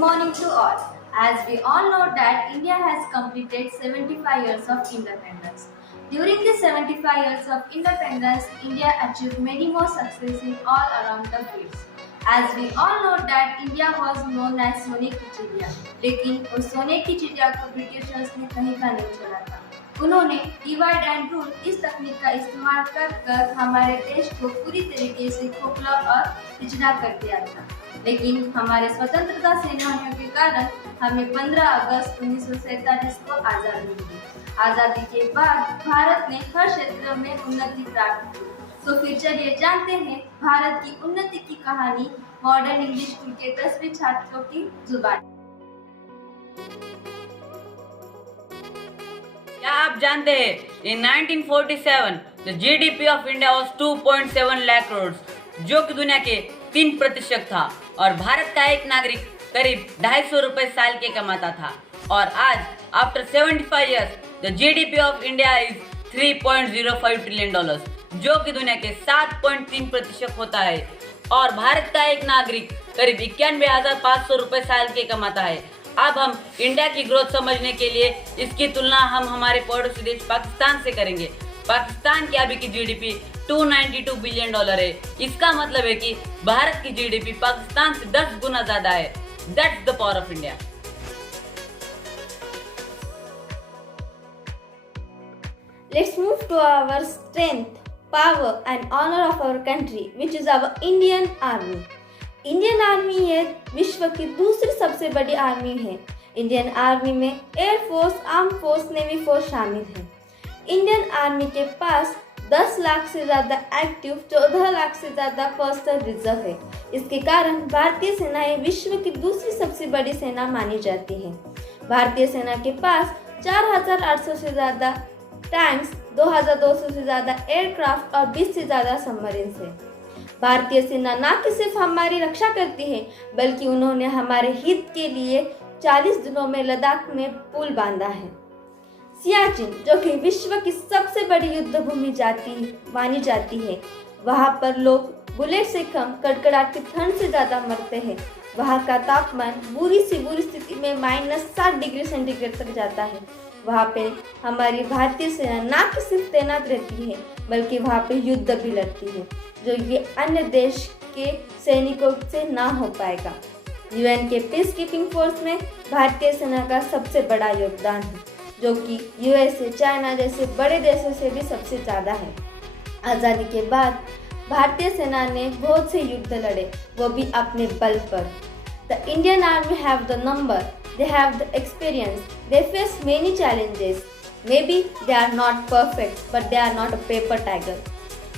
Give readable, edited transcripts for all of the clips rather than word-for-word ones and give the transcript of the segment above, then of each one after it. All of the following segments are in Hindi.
morning to all. As we all know that India has completed 75 years of independence. During the 75 years of independence, India achieved many more successes in all around the fields. As we all know that India was known as सोने की चिड़िया, लेकिन उस सोने की चिड़िया को ब्रिटिशर्स ने कहीं का नहीं छोड़ा था। उन्होंने डिवाइड एंड रूल इस तकनीक का इस्तेमाल कर हमारे देश को पूरी तरीके से खोखला और पिछड़ा कर दिया था। लेकिन हमारे स्वतंत्रता सेनानियों के कारण हमें 15 अगस्त 1947 को आज़ादी मिली। आज़ादी के बाद भारत ने हर क्षेत्र में उन्नति प्राप्त की। तो फिर चलिए जानते हैं भारत की उन्नति की कहानी मॉडर्न इंग्लिश स्कूल के 10वीं छात्रों की जुबान। क्या आप जानते हैं इन 1947 the GDP of India was 2.7 lakh crore, जो कि दुनिया के 3% था और भारत का एक नागरिक करीब 250 रुपए साल के कमाता था। और आज after 75 years the GDP of India is 3.05 trillion dollars, जो कि दुनिया के 7.3% होता है। और भारत का एक नागरिक करीब 91,500 रुपए साल के कमाता है। अब हम इंडिया की ग्रोथ समझने के लिए इसकी तुलना हम हमारे पड़ोसी देश पाकिस्तान से करेंगे। पाकिस्तान की अभी की जीडीपी 292 बिलियन डॉलर है। इसका मतलब है कि भारत की जीडीपी पाकिस्तान से 10 गुना ज्यादा है। That's the power of India. Let's move to our strength, power and honor of our country, which is our Indian Army. Indian army है विश्व की दूसरी सबसे बड़ी आर्मी है। इंडियन आर्मी में air force, arm force, navy force शामिल है। इंडियन आर्मी के पास 10 लाख से ज़्यादा एक्टिव, 14 लाख से ज़्यादा पर्सनल रिजर्व है। इसके कारण भारतीय सेनाएं विश्व की दूसरी सबसे बड़ी सेना मानी जाती है। भारतीय सेना के पास 4,800 से ज़्यादा टैंक्स, 2,200 से ज़्यादा एयरक्राफ्ट और 20 से ज़्यादा सबमरीन्स है। भारतीय सेना न कि सिर्फ हमारी रक्षा करती है, बल्कि उन्होंने हमारे हित के लिए 40 दिनों में लद्दाख में पुल बांधा है। सियाचिन, जो कि विश्व की सबसे बड़ी युद्ध भूमि मानी जाती है, वहाँ पर लोग बुलेट से कम कड़कड़ाती ठंड से ज़्यादा मरते हैं। वहाँ का तापमान बुरी स्थिति में -7 डिग्री सेंटीग्रेड तक जाता है। वहाँ पे हमारी भारतीय सेना न कि सिर्फ तैनात रहती है, बल्कि वहाँ पे युद्ध भी लड़ती है, जो ये अन्य देश के सैनिकों से ना हो पाएगा। यूएन के पीस कीपिंग फोर्स में भारतीय सेना का सबसे बड़ा योगदान है, जो कि यूएसए, चाइना जैसे बड़े देशों से भी सबसे ज़्यादा है। आज़ादी के बाद भारतीय सेना ने बहुत से युद्ध लड़े, वो भी अपने बल पर। The Indian army have the number, they have the experience, they face many challenges, maybe they are not perfect but they are not a paper tiger।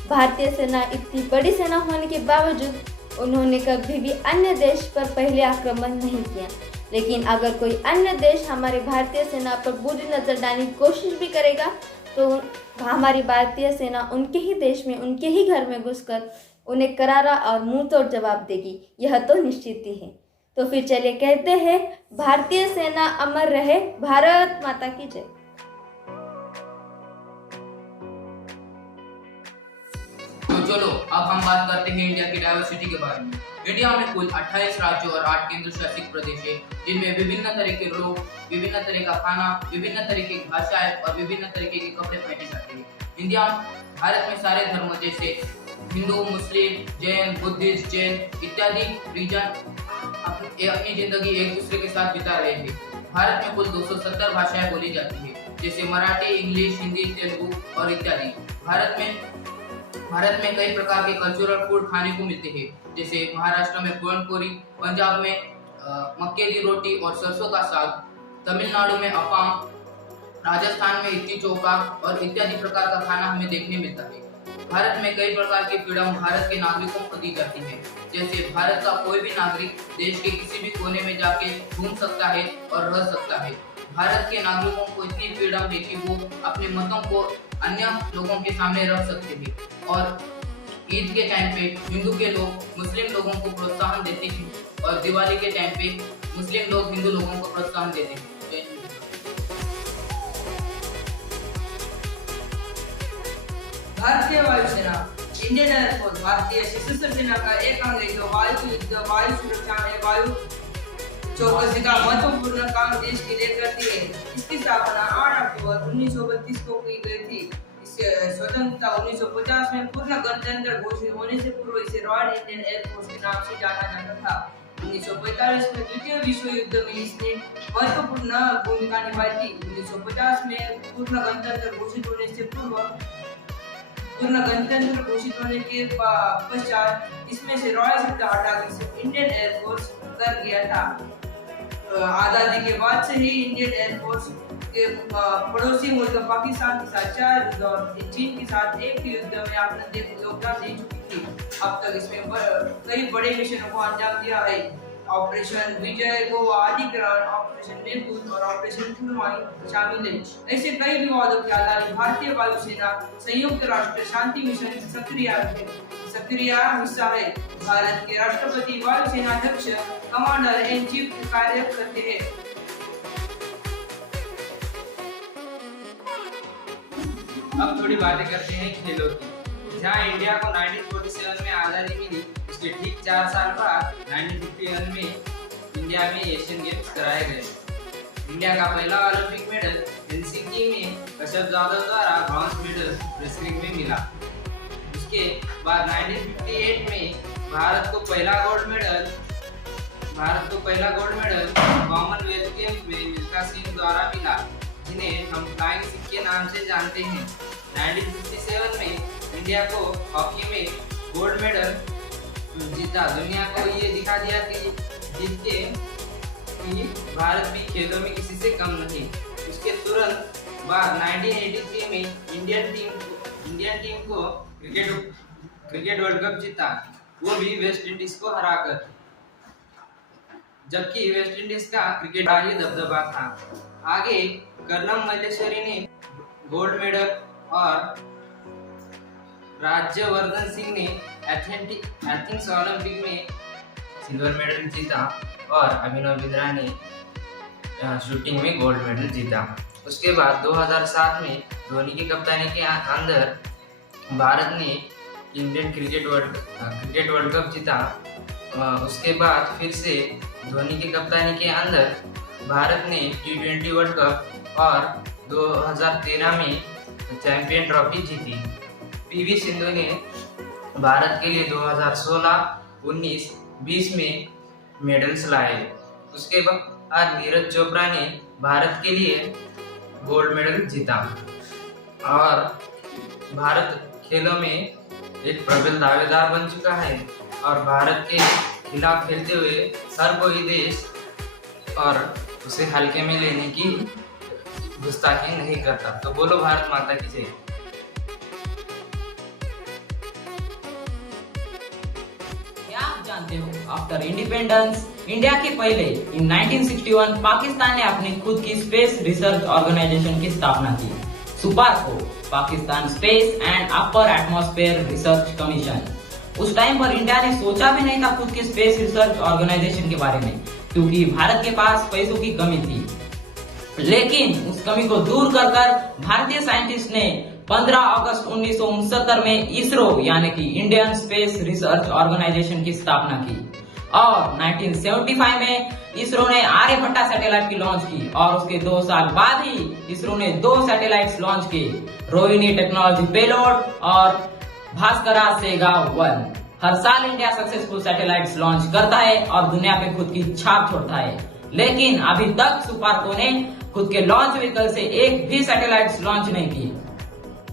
भारतीय सेना इतनी बड़ी सेना होने के बावजूद उन्होंने कभी भी अन्य देश पर पहले आक्रमण नहीं किया। लेकिन अगर कोई अन्य देश हमारी भारतीय सेना पर बुरी नज़र डालने की कोशिश भी करेगा, तो हमारी भारतीय सेना उनके ही देश में, उनके ही घर में घुसकर उन्हें करारा और मुंह तोड़ जवाब देगी। यह तो निश्चित ही है। तो फिर चलिए कहते हैं, भारतीय सेना अमर रहे, भारत माता की जय। तो चलो अब हम बात करते हैं इंडिया की डाइवर्सिटी के बारे में। इंडिया में कुल 28 राज्यों और 8 केंद्र शासित प्रदेश है, जिनमें विभिन्न तरह के लोग, विभिन्न तरह का खाना, विभिन्न तरह की भाषाएं और विभिन्न तरीके के कपड़े पहने जाते हैं। इंडिया भारत में सारे धर्मों जैसे हिंदू, मुस्लिम, जैन, बुद्धिस्ट, जैन इत्यादि रीजन अपनी जिंदगी एक दूसरे के साथ बिता रहे हैं। भारत में कुल 270 भाषाएं बोली जाती है, जैसे मराठी, इंग्लिश, हिंदी, तेलुगु और इत्यादि। भारत में कई प्रकार के कल्चरल फूड खाने को मिलते हैं, जैसे महाराष्ट्र में पूरनपोली, पंजाब में मक्के की रोटी और सरसों का साग, तमिलनाडु में अप्पम, राजस्थान में लिट्टी चोखा और इत्यादि प्रकार का खाना हमें देखने मिलता है। भारत में कई प्रकार की फ्रीडम भारत के नागरिकों को दी जाती है, जैसे भारत का कोई भी नागरिक देश के किसी भी कोने में जाके घूम सकता है और रह सकता है। भारत के नागरिकों को इतनी फ्रीडम है कि वो अपने मतों को अन्य लोगों के सामने रख सकते हैं। और ईद के टाइम पे हिंदू के लोग मुस्लिम लोगों को प्रोत्साहन देते हैं और दिवाली के टाइम पे मुस्लिम लोग हिंदू लोगों को प्रोत्साहन देते हैं। भारतीय वायुसेना, इंडियन एयरफोर्स भारतीय सशस्त्र सेना का एक अंग है जो वायु युद्ध, वायु सुरक्षा में वायु चौकसी का महत्वपूर्ण काम देश के लिए करती है। इसकी स्थापना 8 अक्टूबर 1932 को की गई थी। इससे स्वतंत्रता 1950 में पूर्ण गणतंत्र घोषित होने से पूर्व इसे रॉयल इंडियन एयरफोर्स के नाम से जाना जाता था। 1945 में द्वितीय विश्व युद्ध में इसने महत्वपूर्ण भूमिका निभाई थी। 1950 में पूर्ण गणतंत्र घोषित होने के पश्चात इसमें से रॉयल शब्द हटाकर सिर्फ इंडियन एयरफोर्स कर दिया था। आजादी के बाद से ही इंडियन एयरफोर्स के पड़ोसी मुल्क पाकिस्तान के साथ 4 युद्ध और चीन के साथ एक युद्ध में अपना योगदान दे चुकी थी। अब तक इसमें कई बड़े मिशनों को अंजाम दिया है। ऑपरेशन विजय, गोवा अधिग्रहण, ऑपरेशन मेघदूत और ऑपरेशन फुलवानी शामिल है। ऐसे कई विवादों के आधार भारतीय वायुसेना संयुक्त राष्ट्र शांति मिशन की सक्रिय हिस्सा है। भारत के राष्ट्रपति वायुसेना अध्यक्ष कमांडर इन चीफ कार्य करते हैं। अब थोड़ी बातें करते हैं खेलों की। जहां इंडिया को 1947 में आज़ादी मिली, उसके ठीक 4 साल बाद 1951 में इंडिया में एशियन गेम्स कराए गए। इंडिया का पहला ओलंपिक मेडल हेलसिंकी में कश्यप जाधव द्वारा ब्रॉन्ज मेडल रेसलिंग में मिला। उसके बाद 1958 में भारत को पहला गोल्ड मेडल कॉमनवेल्थ गेम्स में मिल्खा सिंह द्वारा मिला, जिन्हें हम फ्लाइंग सिख के नाम से जानते हैं। 1957 में इंडिया को हॉकी में गोल्ड मेडल जीता। दुनिया को ये दिखा दिया कि भारत भी खेलों में किसी से कम नहीं। उसके तुरंत बाद 1983 में इंडियन टीम को क्रिकेट वर्ल्ड कप जीता, वो भी वेस्ट इंडीज को हराकर, जबकि वेस्ट इंडीज का क्रिकेट का ही दबदबा था। आगे कर्नल मल्लेश्वरी ने गोल्ड मेडल और राज्यवर्धन सिंह ने एथेंस ओलंपिक में सिल्वर मेडल जीता और अभिनव बिंद्रा ने शूटिंग में गोल्ड मेडल जीता। उसके बाद 2007 में धोनी की कप्तानी के अंदर भारत ने इंडियन क्रिकेट वर्ल्ड कप जीता। उसके बाद फिर से धोनी की कप्तानी के अंदर भारत ने T20 वर्ल्ड कप और 2013 में चैंपियन ट्रॉफी जीती। पीवी सिंधु ने भारत के लिए 2016, 19, 20 में मेडल्स लाए। उसके बाद नीरज चोपड़ा ने भारत के लिए गोल्ड मेडल जीता और भारत खेलों में एक प्रबल दावेदार बन चुका है और भारत के खिलाफ खेलते हुए हर कोई देश और उसे हल्के में लेने की गुस्ताखी नहीं करता। तो बोलो भारत माता की जय। क्या आप जानते हो, आफ्टर इंडिपेंडेंस इंडिया के पहले इन 1961 पाकिस्तान ने अपनी खुद की स्पेस रिसर्च ऑर्गेनाइजेशन की स्थापना की, SUPARCO, Pakistan space and upper atmosphere research commission. उस टाइम पर इंडिया ने सोचा भी नहीं था खुद की स्पेस रिसर्च ऑर्गेनाइजेशन के बारे में, क्योंकि भारत के पास पैसों की कमी थी। लेकिन उस कमी को दूर कर भारतीय साइंटिस्ट ने 15 अगस्त 1969 में इसरो यानी कि इंडियन स्पेस रिसर्च ऑर्गेनाइजेशन की स्थापना की और 1975 में इसरो ने आर्यभट्टा सैटेलाइट की लॉन्च की और उसके 2 साल बाद ही इसरो ने 2 सैटेलाइट्स लॉन्च किए, रोहिणी टेक्नोलॉजी पेलोड और भास्करा सेगा 1। हर साल इंडिया सक्सेसफुल सैटेलाइट्स लॉन्च करता है और दुनिया पे खुद की छाप छोड़ता है, लेकिन अभी तक सुपारको ने खुद के लॉन्च व्हीकल से एक भी सैटेलाइट्स लॉन्च नहीं की।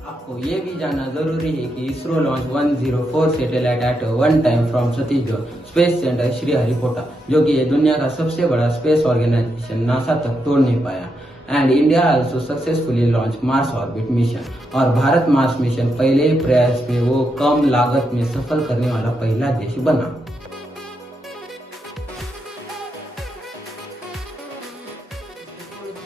आपको ये भी जानना जरूरी है कि ISRO launch 104 satellite at one time from Satish Dhawan space centre Sriharikota, जो कि दुनिया का सबसे बड़ा स्पेस ऑर्गेनाइजेशन नासा तक तोड़ नहीं पाया। And India also successfully launch Mars orbit mission और भारत मार्स मिशन पहले ही प्रयास में वो कम लागत में सफल करने वाला पहला देश बना।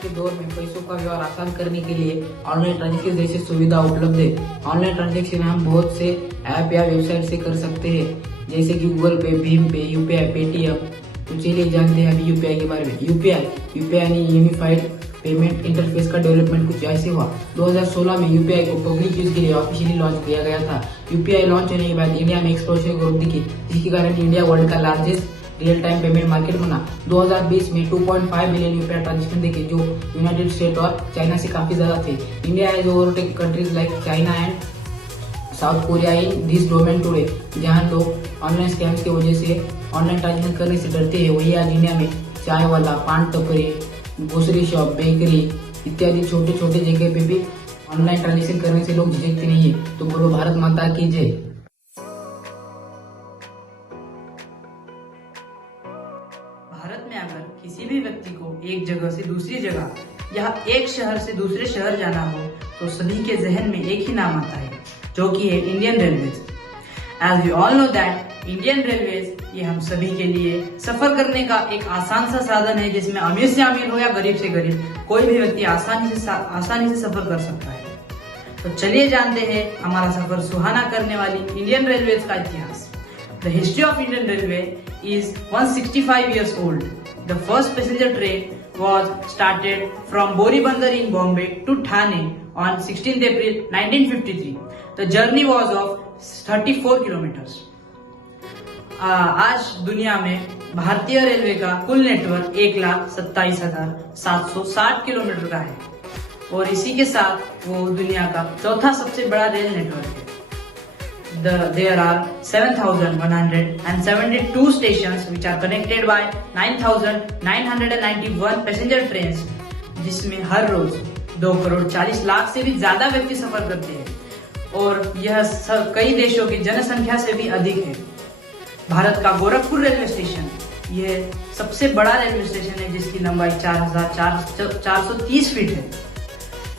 के दौर में पैसों का व्यवहार आसान करने के लिए ऑनलाइन ट्रांजैक्शन जैसी सुविधा उपलब्ध है। ऑनलाइन ट्रांजैक्शन हम बहुत से ऐप या वेबसाइट से कर सकते हैं, जैसे कि गूगल पे, भीम पे, यूपीआई, पेटीएम। तो चलिए जानते हैं अभी यूपीआई के बारे में। यूपीआई यानी यूनिफाइड पेमेंट इंटरफेस का डेवलपमेंट कुछ ऐसे हुआ। 2016 में यूपीआई को पब्लिक यूज के लिए ऑफिशियली लॉन्च किया गया था। यूपीआई लॉन्च होने के बाद इंडिया में एक्सपोजर ग्रोथ दिखी, जिसके कारण इंडिया वर्ल्ड का largest real time payment market बना। 2020 में 2.5 बिलियन यूपीआई ट्रांजेक्शन देखे, जो यूनाइटेड स्टेट और चाइना से काफी ज्यादा थे। India has overtake countries like China and south Korea in this domain today. जहां लोग ऑनलाइन स्कैम्स की वजह से ऑनलाइन ट्रांजेक्शन करने से डरते हैं, वही आज इंडिया में चाय वाला, पान टपरी, ग्रोसरी शॉप, बेकरी इत्यादि छोटे छोटे जगह पे भी ऑनलाइन ट्रांजेक्शन करने से लोग झिझकते नहीं है। तो बोलो भारत माता की जय। भारत में अगर किसी भी व्यक्ति को एक जगह से दूसरी जगह या एक शहर से दूसरे शहर जाना हो तो सभी के जहन में एक ही नाम आता है, जो कि है Indian Railways. As we all know that Indian Railways ये हम सभी के लिए सफर करने का एक आसान सा साधन है, जिसमें अमीर से अमीर हो या गरीब से गरीब कोई भी व्यक्ति आसानी से सफर कर सकता है। तो चलिए जानते हैं हमारा सफर सुहाना करने वाली इंडियन रेलवेज का इतिहास। The history of Indian railway is 165 years old. The first passenger train was started from Boribandar in Bombay to Thane on 16th April 1953. The journey was of 34 kilometers. आज दुनिया में भारतीय रेलवे का कुल नेटवर्क 1,27,760 किलोमीटर का है और इसी के साथ वो दुनिया का चौथा सबसे बड़ा रेल नेटवर्क है। There are 7,172 stations which are connected by 9,991 passenger trains, जिसमें हर रोज 2,40,00,000 से भी ज्यादा व्यक्ति सफर करते हैं और यह कई देशों की जनसंख्या से भी अधिक है। भारत का गोरखपुर रेलवे स्टेशन यह सबसे बड़ा रेलवे स्टेशन है, जिसकी लंबाई 4,430 फीट है।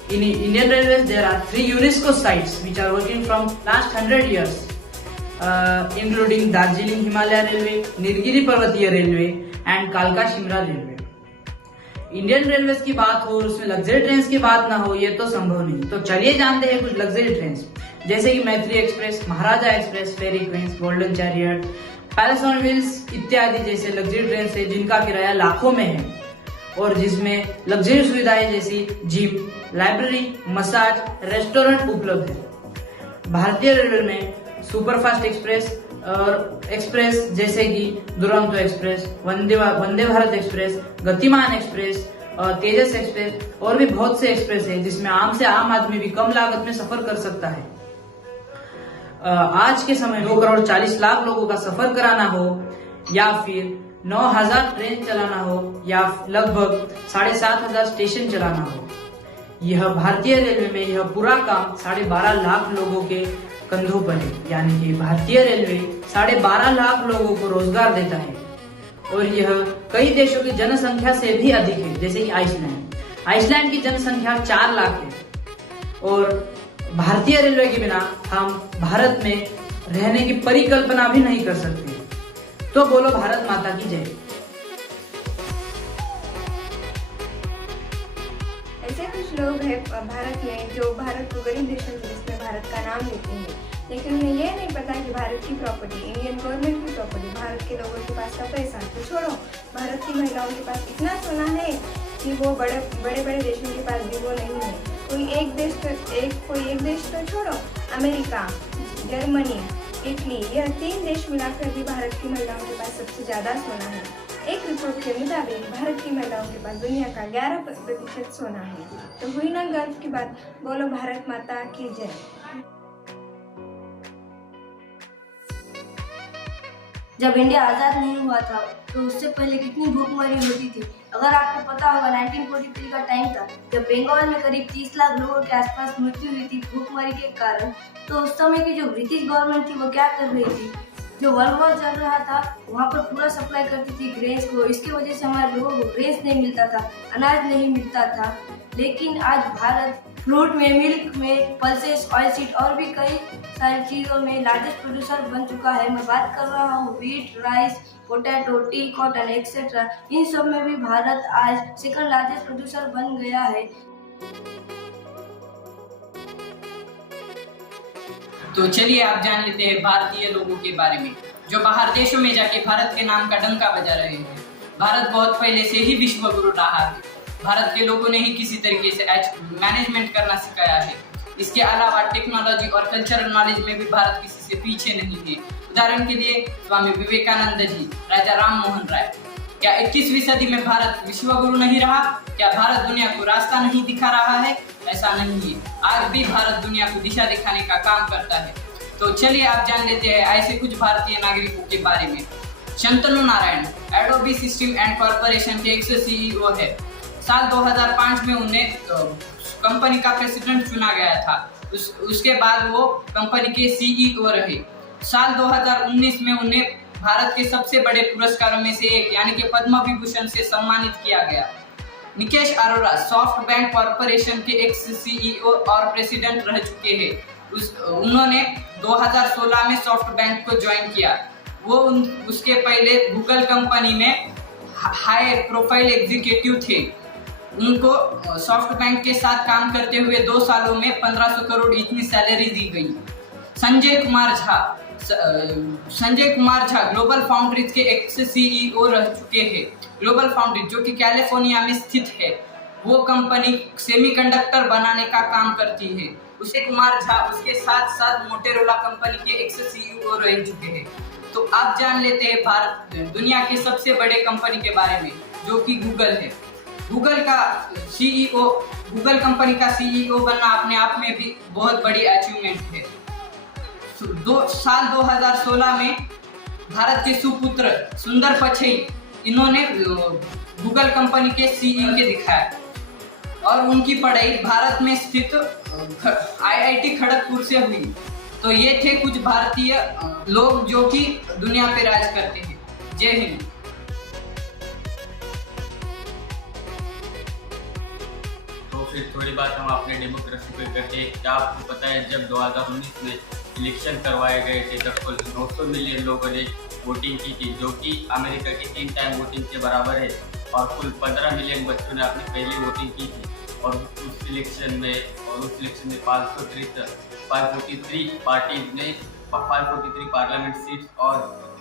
In Indian Railways, there are 3 UNESCO sites which are working from last 100 years, including Darjeeling Himalaya Railway, Nilgiri पर्वतीय रेलवे and कालका शिमला रेलवे। इंडियन रेलवेज की बात हो और उसमें लग्जरी ट्रेन की बात ना हो, ये तो संभव नहीं। तो चलिए जानते हैं कुछ लग्जरी ट्रेन, जैसे कि Maitri Express, Maharaja Express, Fairy Queens, Golden Chariot, Palace on Wheels इत्यादि जैसे लग्जरी ट्रेन है जिनका किराया लाखों में है और जिसमें लग्जरी सुविधाएं जैसी जिम, लाइब्रेरी, मसाज, रेस्टोरेंट उपलब्ध है। भारतीय रेलवे में सुपरफास्ट एक्सप्रेस और एक्सप्रेस जैसे कि दुरंतो एक्सप्रेस, वंदे भारत एक्सप्रेस, गतिमान एक्सप्रेस, तेजस एक्सप्रेस और भी बहुत से एक्सप्रेस है, जिसमें आम से आम आदमी भी कम लागत में सफर कर सकता है। आज के समय 2,40,00,000 लोगों का सफर कराना हो या फिर 9,000 ट्रेन चलाना हो या लगभग 7,500 स्टेशन चलाना हो, यह भारतीय रेलवे में यह पूरा काम 12.5 लाख लोगों के कंधों पर है। यानी कि भारतीय रेलवे 12.5 लाख लोगों को रोजगार देता है और यह कई देशों की जनसंख्या से भी अधिक है, जैसे कि आइसलैंड की जनसंख्या 4 लाख है और भारतीय रेलवे के बिना हम भारत में रहने की परिकल्पना भी नहीं कर सकते। तो बोलो भारत माता की जय। ऐसे कुछ लोग हैं भारत में जो भारत को गरीब देशों की लिस्ट में भारत का नाम लेते हैं, लेकिन उन्हें यह नहीं पता कि भारत की प्रॉपर्टी, इंडियन गवर्नमेंट की प्रॉपर्टी, भारत के लोगों के पास का पैसा तो छोड़ो, भारत की महिलाओं के पास इतना सोना है कि वो बड़े बड़े देशों के पास भी वो नहीं है। कोई एक देश तो छोड़ो, अमेरिका, जर्मनी, इटली, यह 3 देश मिलाकर भी भारत की महिलाओं के पास सबसे ज्यादा सोना है। एक रिपोर्ट के मुताबिक भारत की महिलाओं के पास दुनिया का 11% सोना है। तो हुई ना गर्व की बात, बोलो भारत माता की जय। जब इंडिया आज़ाद नहीं हुआ था तो उससे पहले कितनी भूखमरी होती थी। अगर आपको पता होगा 1943 का टाइम था जब बंगाल में करीब 30 लाख लोगों के आसपास मृत्यु हुई थी भूखमरी के कारण। तो उस समय की जो ब्रिटिश गवर्नमेंट थी वो क्या कर रही थी, जो वर्ल्ड वॉर चल रहा था वहाँ पर पूरा सप्लाई करती थी ग्रेन्स को। इसकी वजह से हमारे लोगों को ग्रेन्स नहीं मिलता था, अनाज नहीं मिलता था। लेकिन आज भारत फ्रूट में, मिल्क में, पल्सेस, ऑयल सीड और भी कई सारी चीज़ों में लार्जेस्ट प्रोड्यूसर बन चुका है। मैं बात कर रहा हूँ wheat, rice, potato, tea, cotton etcetera. इन सब में भी भारत आज सेकंड लार्जेस्ट प्रोड्यूसर बन गया है। तो चलिए आप जान लेते हैं भारतीय लोगों के बारे में, जो बाहर देशों में जाके भारत के नाम का डंका बजा रहे हैं। भारत बहुत पहले से ही विश्व गुरु रहा है। भारत के लोगों ने ही किसी तरीके से मैनेजमेंट करना सिखाया है। इसके अलावा टेक्नोलॉजी और कल्चरल नॉलेज में भी भारत किसी से पीछे नहीं है। उदाहरण के लिए स्वामी विवेकानंद जी, राजा राम मोहन राय। क्या 21वीं सदी में भारत विश्व गुरु नहीं रहा? क्या भारत दुनिया को रास्ता नहीं दिखा रहा है? ऐसा नहीं है, आज भी भारत दुनिया को दिशा दिखाने का काम करता है। तो चलिए आप जान लेते हैं ऐसे कुछ भारतीय नागरिकों के बारे में। Shantanu Narayan Adobe system and corporation के एक्स सीईओ है। साल 2005 में उन्हें कंपनी का प्रेसिडेंट चुना गया था। उसके बाद वो कंपनी के सीईओ रहे। साल 2019 में उन्हें भारत के सबसे बड़े पुरस्कारों में से एक यानी कि पद्म विभूषण से सम्मानित किया गया। Nikesh Arora soft bank corporation के एक्स सीईओ और प्रेसिडेंट रह चुके हैं। उन्होंने 2016 में सॉफ्ट बैंक को ज्वाइन किया। वो उसके पहले गूगल कंपनी में हाई प्रोफाइल एग्जीक्यूटिव थे। उनको सॉफ्ट बैंक के साथ काम करते हुए 2 सालों में 1500 करोड़ इतनी सैलरी दी गई। संजय कुमार झा ग्लोबल फाउंड्रीज के एक्स सीईओ रह चुके हैं। ग्लोबल फाउंड्रीज जो कि कैलिफोर्निया में स्थित है, वो कंपनी सेमीकंडक्टर बनाने का काम करती है। उसे कुमार झा उसके साथ साथ मोटोरोला कंपनी के एक्स सीईओ रह चुके हैं। तो आप जान लेते हैं भारत दुनिया के सबसे बड़े कंपनी के बारे में, जो कि गूगल है। गूगल कंपनी का सीईओ बनना अपने आप में भी बहुत बड़ी अचीवमेंट है। साल 2016 में भारत के सुपुत्र सुंदर पिचई इन्होंने गूगल कंपनी के सीईओ के दिखाया और उनकी पढ़ाई भारत में स्थित आईआईटी खड़गपुर से हुई। तो ये थे कुछ भारतीय लोग जो कि दुनिया पे राज करते हैं। जय हिंद। तो फिर थोड़ी बात हम अपने डेमोक्रेसी पे करते हैं। क्या आपको पता है जब 2019 में इलेक्शन करवाए गए थे तब कुल 900 मिलियन लोगों ने वोटिंग की थी, जो कि अमेरिका की 3 टाइम वोटिंग के बराबर है। और कुल 15 मिलियन बच्चों ने अपनी पहली वोटिंग की थी। और उस इलेक्शन में 543 पार्टीज ने 543 पार्लियामेंट सीट्स और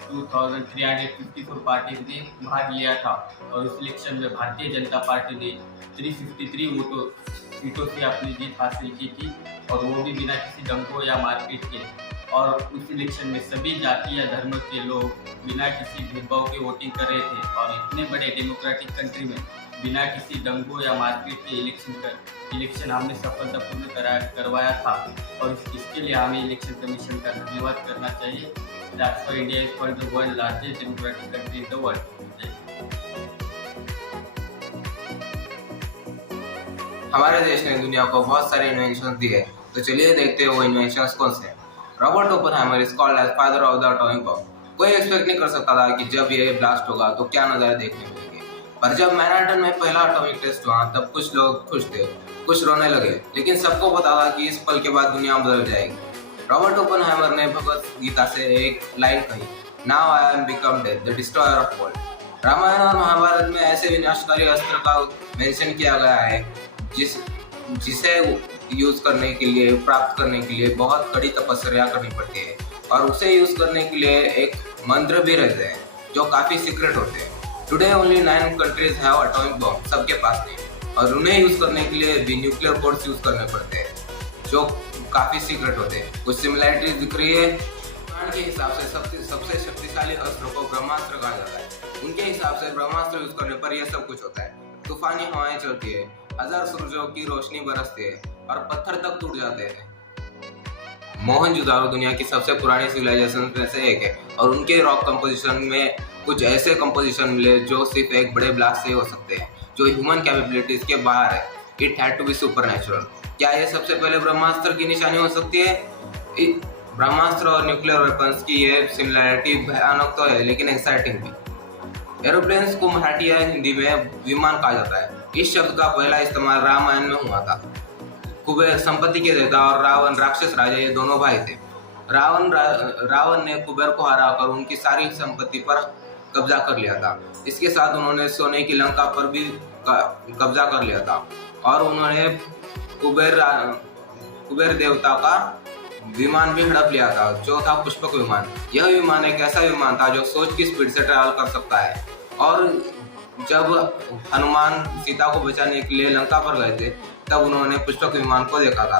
2354 पार्टीज ने भाग लिया था। और उस इलेक्शन में भारतीय जनता पार्टी ने 353 सीटों से अपनी जीत हासिल की थी, और वो भी बिना किसी दंगों या मारपीट के। और उस इलेक्शन में सभी जाति या धर्म के लोग बिना किसी भेदभाव के वोटिंग कर रहे थे। और इतने बड़े डेमोक्रेटिक कंट्री में बिना किसी दंगों या मारपीट के इलेक्शन हमने सफलतापूर्ण करवाया था। और इसके लिए हमें इलेक्शन कमीशन का धन्यवाद करना चाहिए। That's why India is called the world's largest democratic country in the world. हमारे देश ने दुनिया को बहुत सारे इन्वेंशन दिए, तो चलिए देखते हैं वो इन्वेंशंस कौन से हैं। Robert Oppenheimer is called as father of the atomic bomb. कोई एक्सपेक्ट नहीं कर सकता था कि जब ये ब्लास्ट होगा तो क्या नज़ारे देखने मिलेंगे। पर जब मैनहट्टन में पहला एटॉमिक टेस्ट हुआ तब कुछ लोग खुश थे, कुछ रोने लगे, लेकिन सबको पता था कि इस पल के बाद दुनिया बदल जाएगी। रॉबर्ट ओपेनहाइमर ने भगवत गीता से एक लाइन कही, now I am become death the destroyer of world. Ramayana और महाभारत में ऐसे विनाशकारी अस्त्र का मेंशन किया गया है जिसे यूज करने के लिए, प्राप्त करने के लिए बहुत कड़ी तपस्या करनी पड़ती है, और उसे यूज करने के लिए एक मंत्र भी रहते हैं जो काफी सीक्रेट होते हैं। Today only 9 countries have atomic bomb, सबके पास नहीं, और उन्हें यूज करने के लिए भी न्यूक्लियर कोड्स यूज करने पड़ते हैं जो काफी सीक्रेट होते हैं। कुछ सिमिलैरिटीज दिख रही है। पुराण के हिसाब से सबसे शक्तिशाली अस्त्र को ब्रह्मास्त्र कहा जाता है। उनके हिसाब से ब्रह्मास्त्र यूज करने पर यह सब कुछ होता है। तूफानी हवाएं चलती है, 1000 सूरजों की रोशनी बरसती है और पत्थर तक टूट जाते हैं। मोहनजोदाड़ो दुनिया की सबसे पुरानी सिविलाइजेशन में से एक है, और उनके रॉक कंपोजिशन में कुछ ऐसे कंपोजिशन मिले जो सिर्फ एक बड़े ब्लास्ट से हो सकते हैं, जो ह्यूमन कैपेबिलिटीज के बाहर है। It had to be supernatural. क्या ये सबसे पहले ब्रह्मास्त्र की निशानी हो सकती है? ब्रह्मास्त्र और न्यूक्लियर वेपन्स की ये सिमिलैरिटी भयानक तो है, लेकिन एक्साइटिंग भी। एरोप्लेन्स को मराठी या हिंदी में विमान कहा जाता है। इस शब्द का पहला इस्तेमाल रामायण में हुआ था। कुबेर संपत्ति के देवता और रावण राक्षस राजा, ये दोनों भाई थे। रावण ने कुबेर को हराकर उनकी सारी संपत्ति पर कब्जा कर लिया था। इसके साथ उन्होंने सोने की लंका पर भी कब्जा कर लिया था, और उन्होंने कुबेर देवता का विमान भी हड़प लिया था, जो था पुष्पक विमान। यह विमान एक ऐसा विमान था जो सोच की स्पीड से ट्रैवल कर सकता है। और जब हनुमान सीता को बचाने के लिए लंका पर गए थे, तब उन्होंने पुष्पक विमान को देखा था।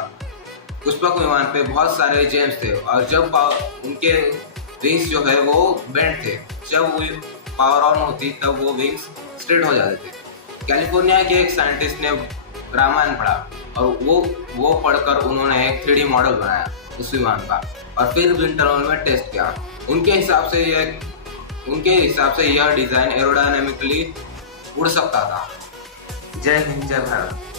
पुष्पक विमान पे बहुत सारे जेम्स थे, और जब उनके विंग्स जो है वो बेंड थे। जब पावर ऑन होती तब वो विंग्स स्ट्रेट हो जाते थे। कैलिफोर्निया के एक साइंटिस्ट ने रामायण पढ़ा और वो पढ़कर उन्होंने एक 3D मॉडल बनाया उस विमान का और फिर विंड टनल में टेस्ट किया। उनके हिसाब से यह डिजाइन एरोडायनेमिकली उड़ सकता था। जय हिंद, जय भारत।